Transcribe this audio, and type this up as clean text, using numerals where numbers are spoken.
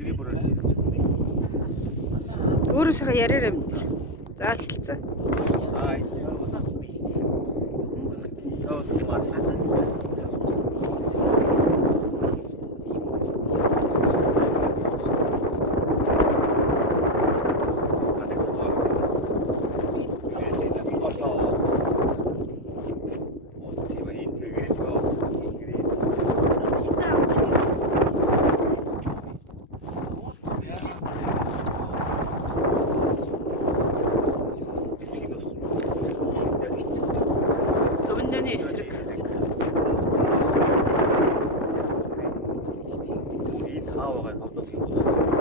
드리블을 해. өөрөөсөө яриараа минь. За хэлцээ. 아, 저 맞아. Өмнөний эсрэг. 이 타워가 어떻게 보셨어요?